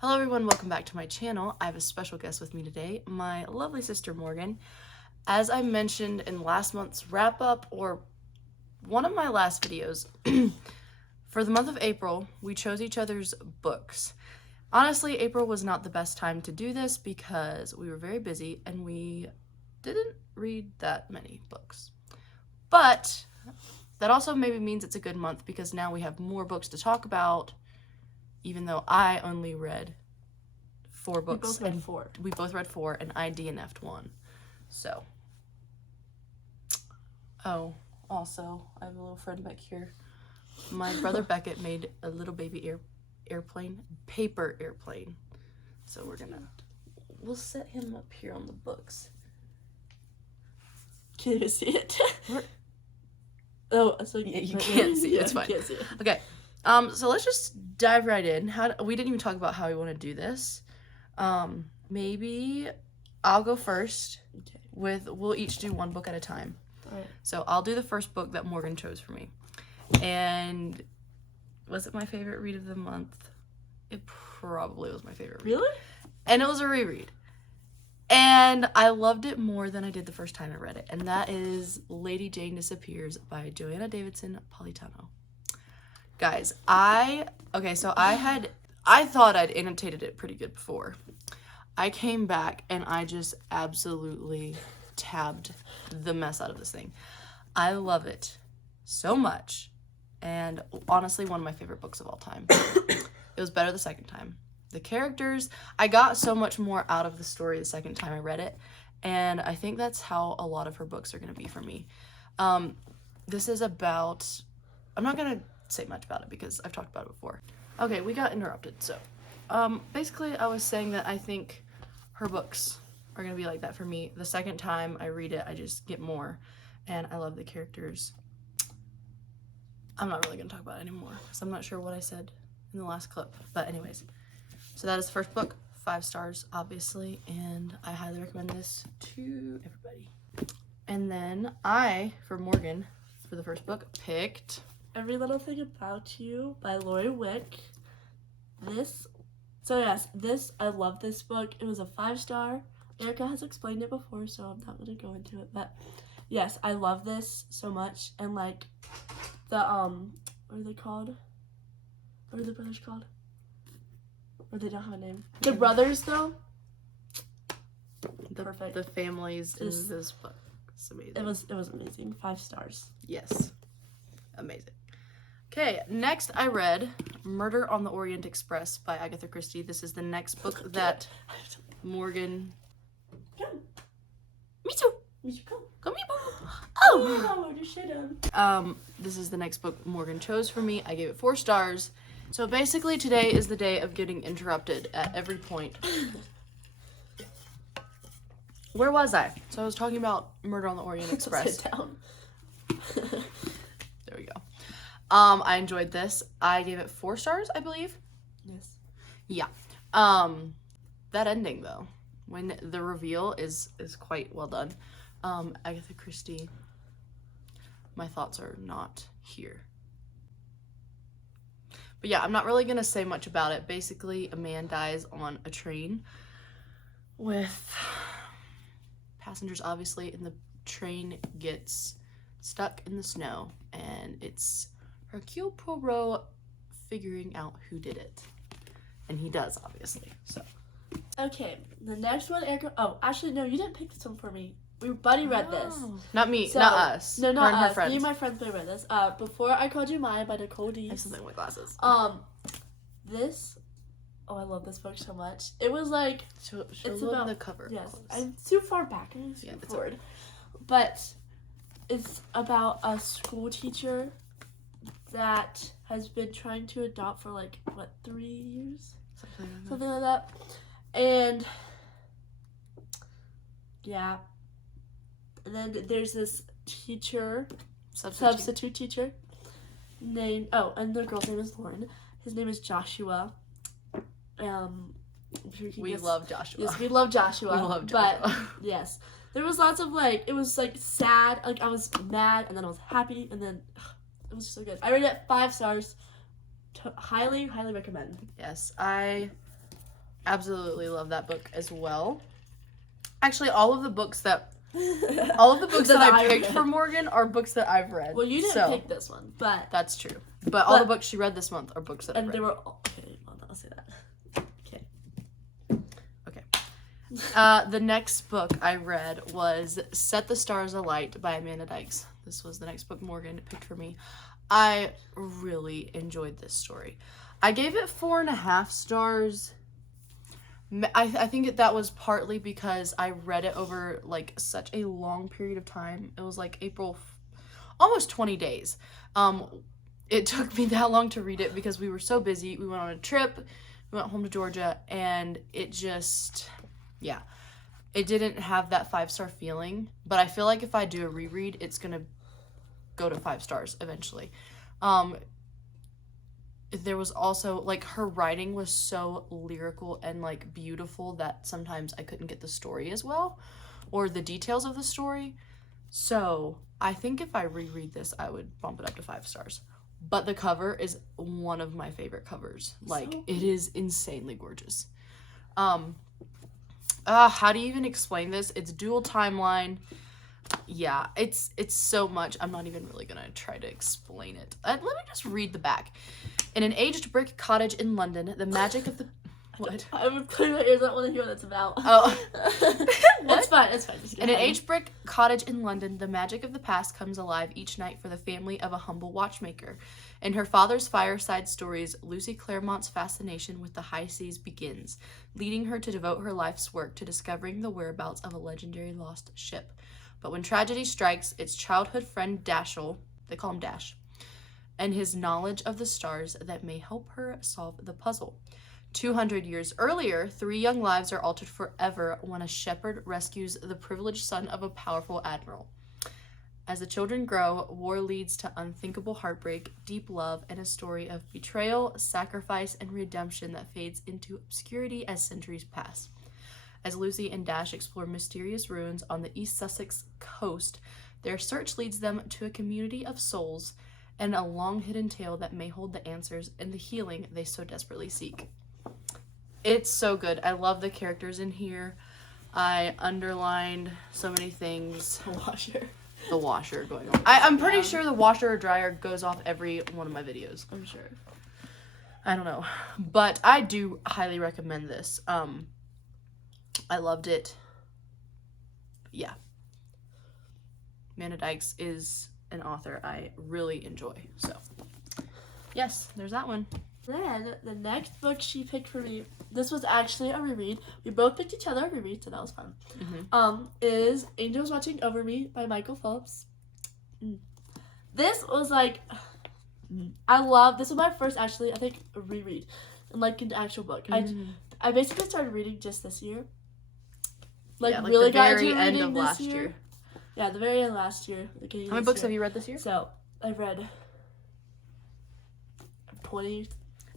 Hello everyone, welcome back to my channel. I have a special guest with me today, my lovely sister Morgan. As I mentioned in last month's wrap up or one of my last videos, for the month of April, we chose each other's books. Honestly, April was not the best time to do this because we were very busy and we didn't read that many books. But that also maybe means it's a good month because now we have more books to talk about, even though I only read 4 books. We both read 4 and I DNF'd 1. So. Oh, also, I have a little friend back here. My brother Beckett made a little baby airplane, paper airplane. So we'll set him up here on the books. Can you see it? So yeah, you can't see it. It's fine. Can't see it. Okay. So let's just dive right in. We didn't even talk about how we want to do this. Maybe I'll go first. Okay. We'll each do 1 book at a time. All right. So I'll do the first book that Morgan chose for me. And was it my favorite read of the month? It probably was my favorite read. Really? And it was a reread. And I loved it more than I did the first time I read it. And that is Lady Jane Disappears by Joanna Davidson Politano. Guys, I thought I'd annotated it pretty good before. I came back and I just absolutely tabbed the mess out of this thing. I love it so much. And honestly, one of my favorite books of all time. It was better the second time. The characters, I got so much more out of the story the second time I read it. And I think that's how a lot of her books are going to be for me. This is about, I'm not going to say much about it because I've talked about it before. Okay, we got interrupted. So basically I was saying that I think her books are going to be like that for me. The second time I read it, I just get more. And I love the characters. I'm not really going to talk about it anymore because I'm not sure what I said in the last clip. But anyways, so that is the first book. 5 stars, obviously. And I highly recommend this to everybody. And then for Morgan, for the first book, picked Every Little Thing About You by Lori Wick. I love this book. It was a 5-star. Erica has explained it before, so I'm not going to go into it. But yes, I love this so much. And like the, what are they called? What are the brothers called? Or they don't have a name. The brothers, though. Perfect. The families in this book. It's amazing. It was amazing. 5 stars. Yes. Amazing. Okay, next I read Murder on the Orient Express by Agatha Christie. This is the next book that Morgan... Come. Me too. You should come. Come here. Oh, you should have. This is the next book Morgan chose for me. I gave it 4 stars. So basically today is the day of getting interrupted at every point. Where was I? So I was talking about Murder on the Orient Express. Sit down. There we go. I enjoyed this. I gave it 4 stars, I believe. Yes. Yeah. That ending though, when the reveal is quite well done. Agatha Christie, my thoughts are not here. But yeah, I'm not really gonna say much about it. Basically, a man dies on a train with passengers, obviously, and the train gets stuck in the snow, and it's Hercule Poirot figuring out who did it. And he does, obviously, so. Okay, the next one, Erica. Oh, actually, no, you didn't pick this one for me. Buddy read this. Not me, So, not us. No, not Her and us. her friends. Me and my friends read this. Before I Called You Mine by Nicole I Dees. have something with glasses. I love this book so much. It was like, it's about the cover. Yes, close. I'm too far back. I'm too forward. But it's about a school teacher that has been trying to adopt for 3 years? Something like that. And yeah. And then there's this teacher, substitute teacher, named, and the girl's name is Lauren. His name is Joshua. We love Joshua. Yes, we love Joshua. We love Joshua. But yes, there was lots of it was sad. I was mad and then I was happy and then it was just so good. I rated it 5 stars. Highly recommend. Yes, I Absolutely love that book as well. Actually, all of the books that I picked for Morgan are books that I've read. Well, you didn't pick this one, but that's true. But all the books she read this month are books that I've read. And they were okay. Well, I'll say that. Okay. The next book I read was Set the Stars Alight by Amanda Dykes. This was the next book Morgan picked for me. I really enjoyed this story. I gave it 4.5 stars. I think that was partly because I read it over like such a long period of time. It was like almost 20 days. It took me that long to read it because we were so busy. We went on a trip, we went home to Georgia, and it just, yeah, it didn't have that 5-star feeling. But I feel like if I do a reread, it's gonna go to 5 stars eventually. There was also, like, her writing was so lyrical and, like, beautiful that sometimes I couldn't get the story as well or the details of the story. So I think if I reread this, I would bump it up to 5 stars. But the cover is one of my favorite covers. Like, it is insanely gorgeous. How do you even explain this? It's dual timeline. Yeah, it's so much. I'm not even really gonna try to explain it. Let me just read the back. In an aged brick cottage in London, the magic of the... What? I'm putting my ears. I don't want to hear what that's about. Oh. What? It's fine. In an aged brick cottage in London, the magic of the past comes alive each night for the family of a humble watchmaker. In her father's fireside stories, Lucy Claremont's fascination with the high seas begins, leading her to devote her life's work to discovering the whereabouts of a legendary lost ship. But when tragedy strikes, its childhood friend Dashiell, they call him Dash, and his knowledge of the stars that may help her solve the puzzle. 200 years earlier, 3 young lives are altered forever when a shepherd rescues the privileged son of a powerful admiral. As the children grow, war leads to unthinkable heartbreak, deep love, and a story of betrayal, sacrifice, and redemption that fades into obscurity as centuries pass. As Lucy and Dash explore mysterious ruins on the East Sussex coast, their search leads them to a community of souls and a long-hidden tale that may hold the answers and the healing they so desperately seek. It's so good. I love the characters in here. I underlined so many things. The washer going on. I'm pretty sure the washer or dryer goes off every one of my videos. I'm sure. I don't know. But I do highly recommend this. I loved it. Yeah. Amanda Dykes is an author I really enjoy. So, yes, there's that one. Then, the next book she picked for me, this was actually a reread. We both picked each other a reread, so that was fun. Mm-hmm. Is Angels Watching Over Me by Michael Phillips. This was like, this was my first, actually, I think, reread. And like an actual book. I basically started reading just this year. Like really got into reading end of this last year. Yeah, the very end last year. How many books have you read this year? So, I've read 20.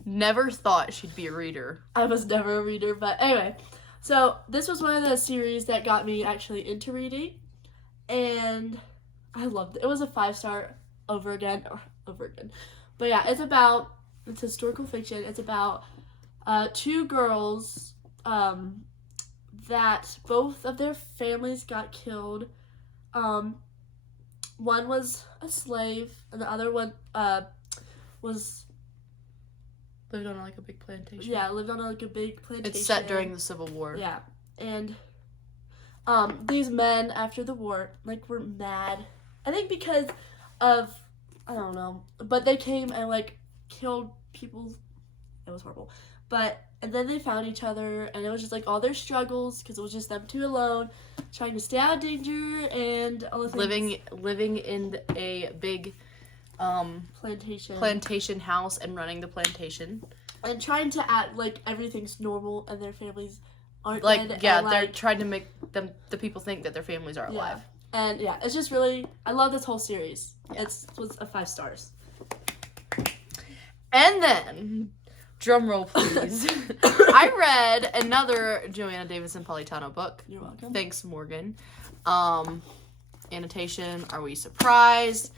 Never thought she'd be a reader. I was never a reader, but anyway. So, this was one of the series that got me actually into reading. And I loved it. It was a 5-star over again. But yeah, it's historical fiction. It's about 2 girls that both of their families got killed. One was a slave, and the other one was lived on like a big plantation. Yeah, lived on like a big plantation. It's set during the Civil War. Yeah, and these men after the war like were mad. I think because of I don't know, but they came and like killed people. It was horrible, and then they found each other, and it was just like all their struggles because it was just them 2 alone, trying to stay out of danger and all the things. Living in a big plantation house and running the plantation, and trying to act like everything's normal and their families aren't like dead, yeah, and, they're trying to make the people think that their families are alive. And yeah, it's just really I love this whole series. Yeah. It was a 5 stars. And then, drum roll please. I read another Joanna Davison Politano book. You're welcome. Thanks, Morgan. Annotation, are we surprised?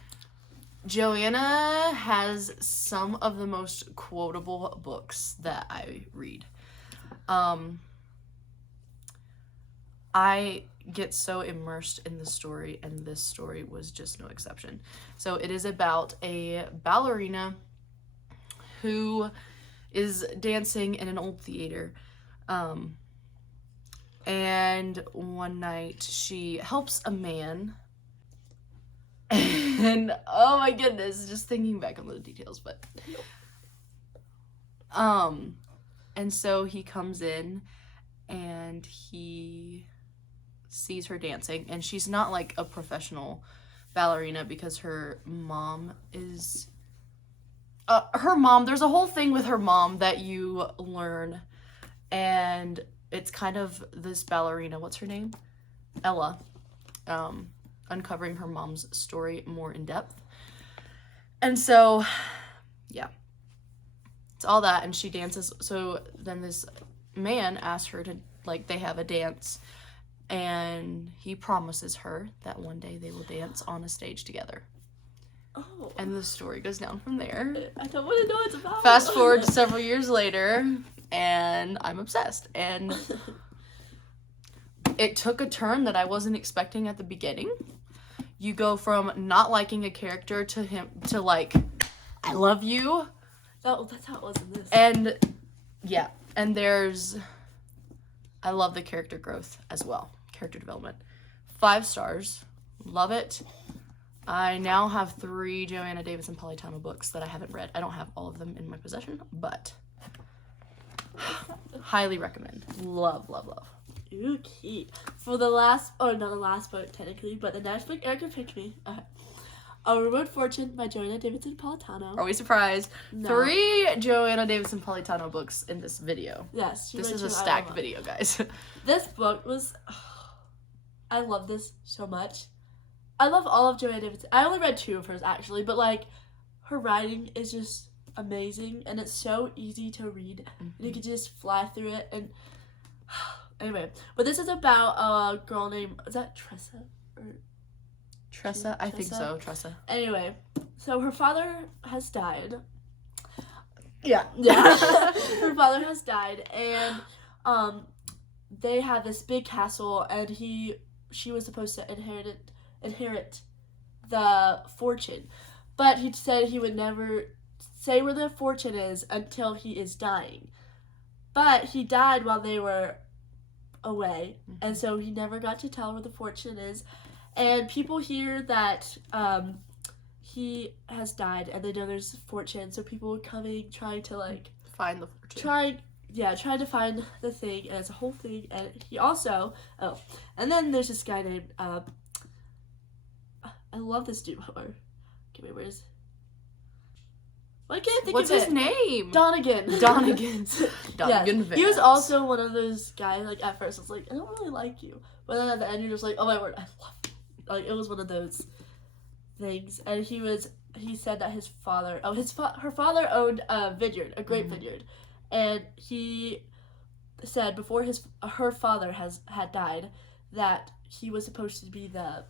Joanna has some of the most quotable books that I read. I get so immersed in the story, and this story was just no exception. So it is about a ballerina who is dancing in an old theater. And one night she helps a man. And oh my goodness, just thinking back on the details, but and so he comes in and he sees her dancing, and she's not like a professional ballerina because her mom is there's a whole thing with her mom that you learn, and it's kind of this ballerina, what's her name? Ella, uncovering her mom's story more in depth. And so, yeah, it's all that, and she dances. So then this man asks her to, like, they have a dance, and he promises her that one day they will dance on a stage together. Oh. And the story goes down from there. I don't want to know what it's about. Fast forward to several years later, and I'm obsessed. And it took a turn that I wasn't expecting at the beginning. You go from not liking a character to him to like, I love you. That's how it was in this. And yeah, and I love the character growth as well. Character development. 5 stars. Love it. I now have 3 Joanna Davidson Politano books that I haven't read. I don't have all of them in my possession, but highly recommend. Love, love, love. Okay. For the last, or not the last book technically, but the next book Erica picked me. A Remote Fortune by Joanna Davidson Politano. Are we surprised? No. 3 Joanna Davidson Politano books in this video. Yes. This is a stacked video, guys. This book was, I love this so much. I love all of Joanna Davidson. I only read 2 of hers actually, but like her writing is just amazing, and it's so easy to read. And you can just fly through it. And anyway, but this is about a girl named, is that Tressa? Tressa? I think so, Tressa. Anyway, so her father has died. Yeah. Her father has died, and they had this big castle, and she was supposed to inherit the fortune, but he said he would never say where the fortune is until he is dying. But he died while they were away, and so he never got to tell where the fortune is. And people hear that he has died, and they know there's fortune, so people are coming, trying to like find the fortune. Trying to find the thing, and it's a whole thing. And he also, and then there's this guy named I love this dude. Give me where's. I can't think What's of his name? Donegan. Donegan. Donegan Yes. He was also one of those guys, like, at first I was like, I don't really like you. But then at the end you're just like, oh my word, I love you. Like, it was one of those things. And he said that his father, her father owned a vineyard, a grape vineyard. And he said before her father had died that he was supposed to be the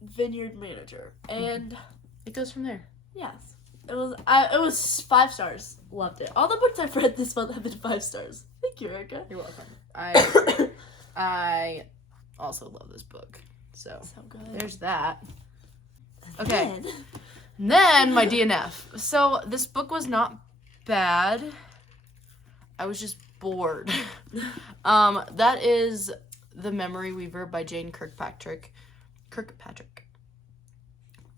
vineyard manager. And it goes from there. yes. It was 5 stars. Loved it. All the books I've read this month have been 5 stars. Thank you, Erica. You're welcome. I also love this book. So good. There's that. Okay. Then my DNF. So this book was not bad. I was just bored. That is The Memory Weaver by Jane Kirkpatrick.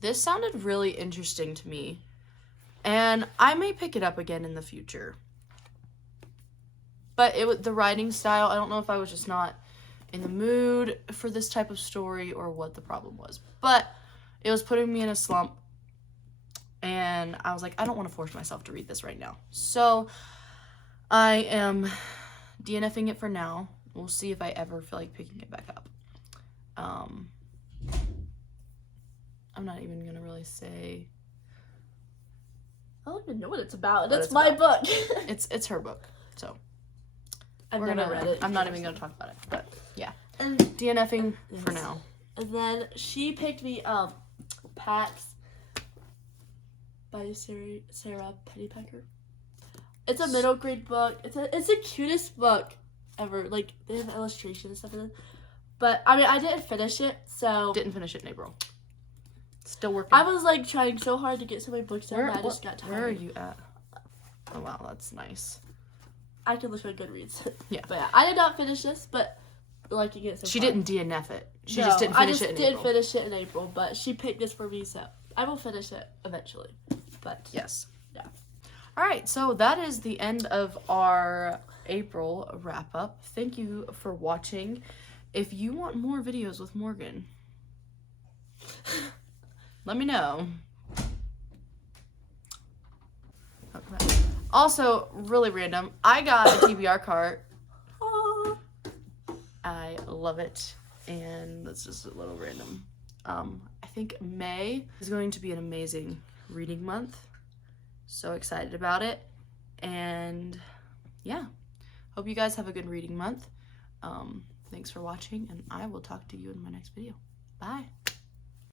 This sounded really interesting to me, and I may pick it up again in the future. But the writing style, I don't know if I was just not in the mood for this type of story or what the problem was. But it was putting me in a slump, and I was like, I don't want to force myself to read this right now. So I am DNFing it for now. We'll see if I ever feel like picking it back up. I'm not even gonna really say. I don't even know what it's about. What It's it's my about. book. It's her book, so I've never read it. I'm not even gonna talk about it, but yeah, And DNFing for now. And then she picked me Pax by Sarah Pennypacker. It's a middle grade book. It's the cutest book ever. Like, they have illustrations and stuff in it. But, I mean, I didn't finish it, so... Didn't finish it in April. Still working. I was, like, trying so hard to get so many books done, but I just got tired. Where are you at? Oh, wow, that's nice. I can look at Goodreads. Yeah. But, yeah, I did not finish this, but liking it so She far. didn't DNF it. She just didn't finish it in April. I just did finish it in April, but she picked this for me, so I will finish it eventually. But, Yes. yeah. All right, so that is the end of our April wrap-up. Thank you for watching. If you want more videos with Morgan, let me know. Okay. Also, really random, I got a TBR cart. Oh. I love it, and that's just a little random. I think May is going to be an amazing reading month. So excited about it, and yeah, hope you guys have a good reading month. Thanks for watching, and I will talk to you in my next video. Bye.